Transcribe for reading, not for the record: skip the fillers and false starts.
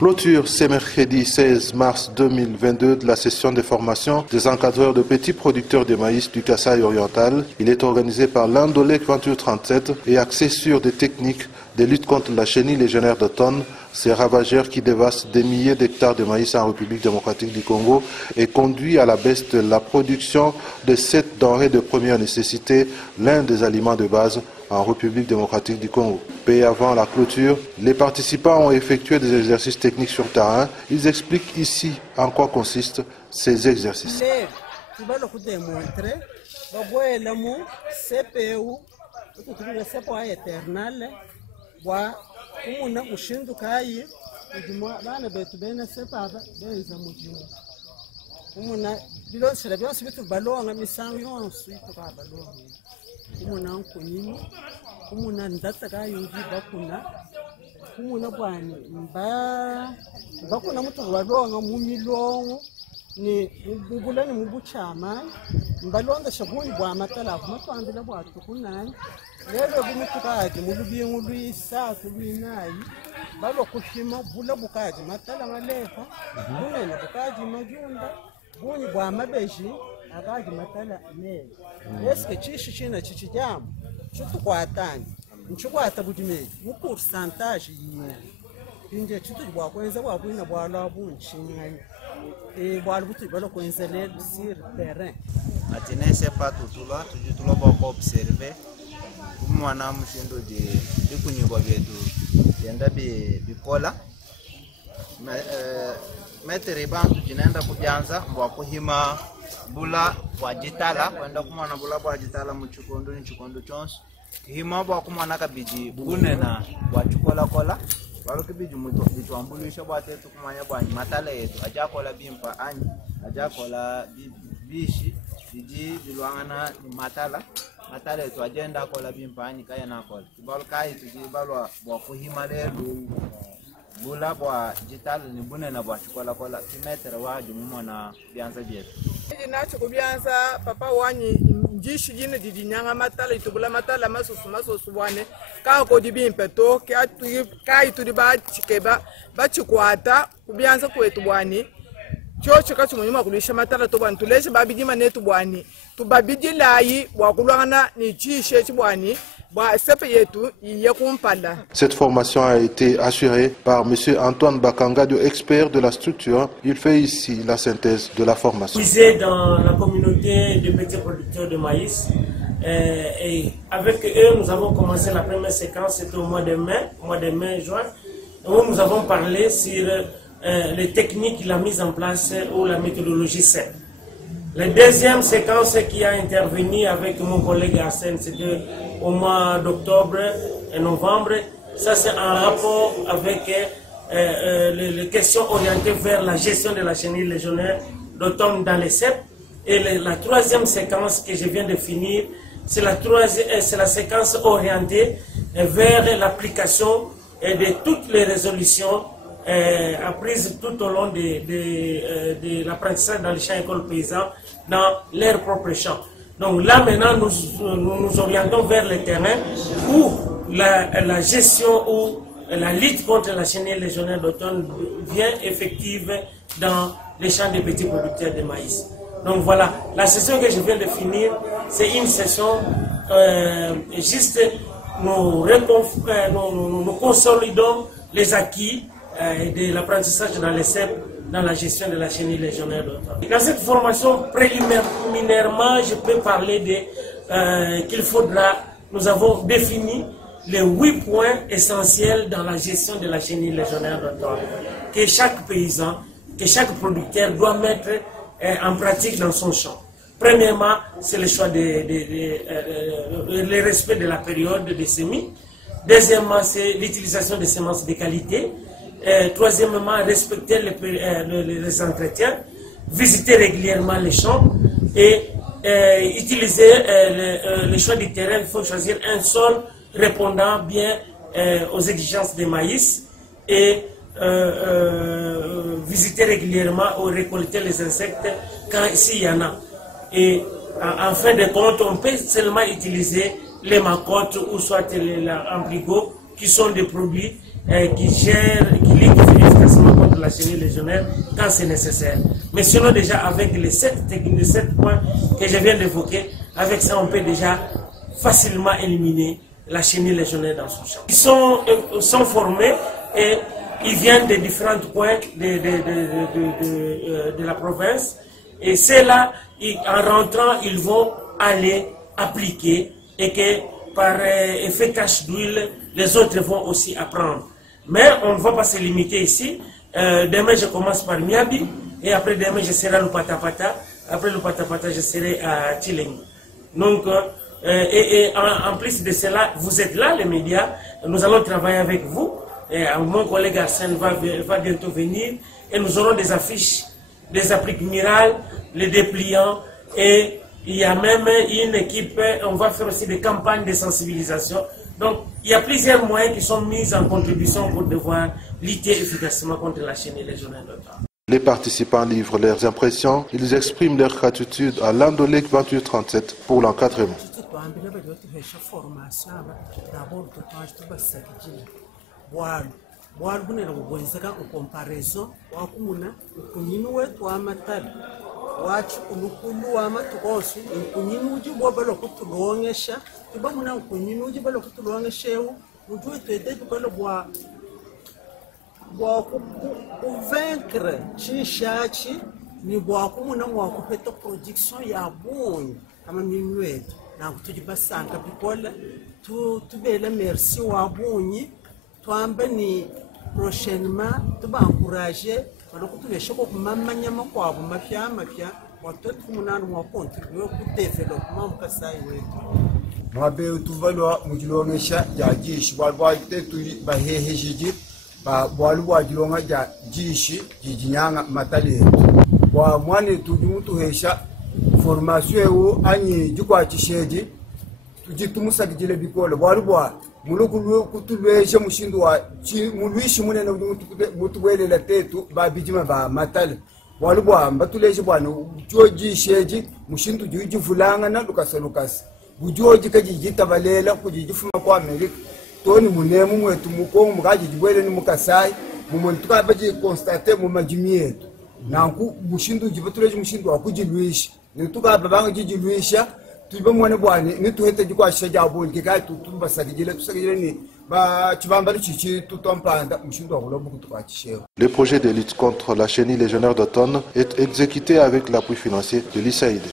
Clôture ce mercredi 16 mars 2022 de la session de formation des encadreurs de petits producteurs de maïs du Kasaï oriental. Il est organisé par l'Andolec 2837 et axé sur des techniques de lutte contre la chenille légionnaire d'automne, ces ravageurs qui dévastent des milliers d'hectares de maïs en République démocratique du Congo et conduit à la baisse de la production de cette denrée de première nécessité, l'un des aliments de base en République démocratique du Congo. Et avant la clôture, les participants ont effectué des exercices techniques sur terrain. Ils expliquent ici en quoi consistent ces exercices. Kumuna ndataka yuji kumuna bwani bakuna mutu balonga mumilongo ni bugulani mubuchama mbalonga shabuni bwa matala kumatwandila bwa tukunani lelo bumutukaje mulubiye ngulwisa kulwinayi balo kushima bula bukaje matala malefa bunene bukaje majunda buni bwa mabeji akaje matala ne eske chishi china chichijamu chutukwatani nchukwata budime mu pourcentage yinye inje chutu bwa kwenza bwa bwina bwa labu nchinga bwa lubutu balo kwenza le sur terrain atinese pas tutula bwa observer mwana mushindo de kunyigwa betu yenda bipola metere bantu jinaenda kubyanza mbwa kuhima bula bwa jitala kwenda kumwana bula bwa jitala mu chikondo chonse hima bwa kumwana kabiji bunena bwa chukola kola balo kibiji bitwambulisha bwa tetu kumanya bwa matala yetu ajakola bimpa anyi ajakola bishi biji bilwangana matala yetu agenda kola bimpa anyi kaya nakola balo kai tuji balo bwa kuhima lelu bula bwa jitala ni bunena bwa chukola kola kimetere waje mumona byanza byetu nacho kubyanza papa wanyi njishi jine didinyanga matala itubula matala masosu wane kako dibimpe to kai tudi ba chikeba ba chikwata kubyanza kwetu bwani chocho kacho munyuma kulisha matala to bwani tuleshe babijima netu bwani tubabijilayi wakulwana ni chishe chibwani. Cette formation a été assurée par M. Antoine Bakangadio, expert de la structure. Il fait ici la synthèse de la formation. Dans la communauté de petits producteurs de maïs, et avec eux, nous avons commencé la première séquence, c'était au mois de mai, juin, où nous avons parlé sur les techniques, la mise en place ou la méthodologie saine. La deuxième séquence qui a intervenu avec mon collègue Arsène, c'était au mois d'octobre et novembre. Ça, c'est un rapport avec les questions orientées vers la gestion de la chenille légionnaire d'automne dans les ceps. Et la troisième séquence que je viens de finir, c'est la séquence orientée vers l'application de toutes les résolutions apprises tout au long de l'apprentissage dans les champs écoles paysans dans leur propre champ. Donc là maintenant nous orientons vers le terrain où la gestion ou la lutte contre la chenille légionnaire d'automne devient effective dans les champs des petits producteurs de maïs. Donc voilà, la session que je viens de finir, c'est une session juste nous consolidons les acquis de l'apprentissage dans les CEP, dans la gestion de la chenille légionnaire d'automne. Dans cette formation, préliminairement, je peux parler de qu'il faudra, nous avons défini les 8 points essentiels dans la gestion de la chenille légionnaire d'automne, que chaque paysan, que chaque producteur doit mettre en pratique dans son champ. Premièrement, c'est le choix le respect de la période de semis. Deuxièmement, c'est l'utilisation des semences de qualité. Troisièmement, respecter les entretiens, visiter régulièrement les champs et utiliser le choix du terrain. Il faut choisir un sol répondant bien aux exigences des maïs et visiter régulièrement ou récolter les insectes s'il y en a. Et en fin de compte, on peut seulement utiliser les macottes ou soit les embrigots qui sont des produits qui luttent efficacement la chenille légionnaire quand c'est nécessaire. Mais sinon déjà avec les 7 points que je viens d'évoquer, avec ça on peut déjà facilement éliminer la chenille légionnaire dans son champ. Ils sont formés et ils viennent de différents coins de la province. Et c'est là, en rentrant, ils vont aller appliquer et que par effet cache d'huile, les autres vont aussi apprendre. Mais on ne va pas se limiter ici. Demain, je commence par Miabi et après demain, je serai à Lupatapata. Après Lupatapata, je serai à Chileng. Donc, en plus de cela, vous êtes là, les médias. Nous allons travailler avec vous. Et mon collègue Arsène va bientôt venir et nous aurons des affiches, des appliques murales, les dépliants et il y a même une équipe, on va faire aussi des campagnes de sensibilisation. Donc il y a plusieurs moyens qui sont mis en contribution pour devoir lutter efficacement contre la chenille légionnaire d'automne. Les participants livrent leurs impressions, ils expriment leur gratitude à l'Andolé 2837 pour l'encadrement. Bwali bunera kugwenzeka ukomparezo wakumuna ukunyini wetu wamatali wachi ulukulu wamatukosu ukunyini uji bwabalo kutulongesha tuba muna ukunyini uji balo kutulongeshewu uju etwede balo bwa kuvaincre chishachi ni bwakumuna mwakupeta production ya bunyi kama mimi wetu na kutujibasanga bikola tubele merci wa bunyi twambe ni prochainement tuba encourager balokutubesha ko kumamanya makwabo mafya watoto kumunana mwa contribuer ku development mukasai wetu mwabe tuvalwa mujilongesha jajishi balwate tuli bahehejiji balwa jilonga jajishi jijinyanga matali wa mwane tujumu hesha formation ewo anyi jikwa chisheji tujitumusakijile bikola balwa mulukulu kutulweshe mushindu wa mulwishi munene mutubwelela tetu babijima ba matale walubwa mbatuleshe bwana ujoji sheji mushindu jujivulanga na lukasa ujoji kajijitabalela kujijifuma kwa Amerika toni munemu mwetu mukongo mukaji jibwele ni mukasai mumuntu kabaji constate mu majimi yetu nanku mushindu jibatuleshe mushindu wa kujilwisha nitukaba banga jijilwisha tuiba mwana bwana nituhete jikwasha jabonye kika tusakijile ni ba chibamba chichi tutompanda mushindu wa kulobu kutukachishewa. Le projet de lutte contre la chenille légionnaire d'automne est exécuté avec l'appui financier de l'ISAID.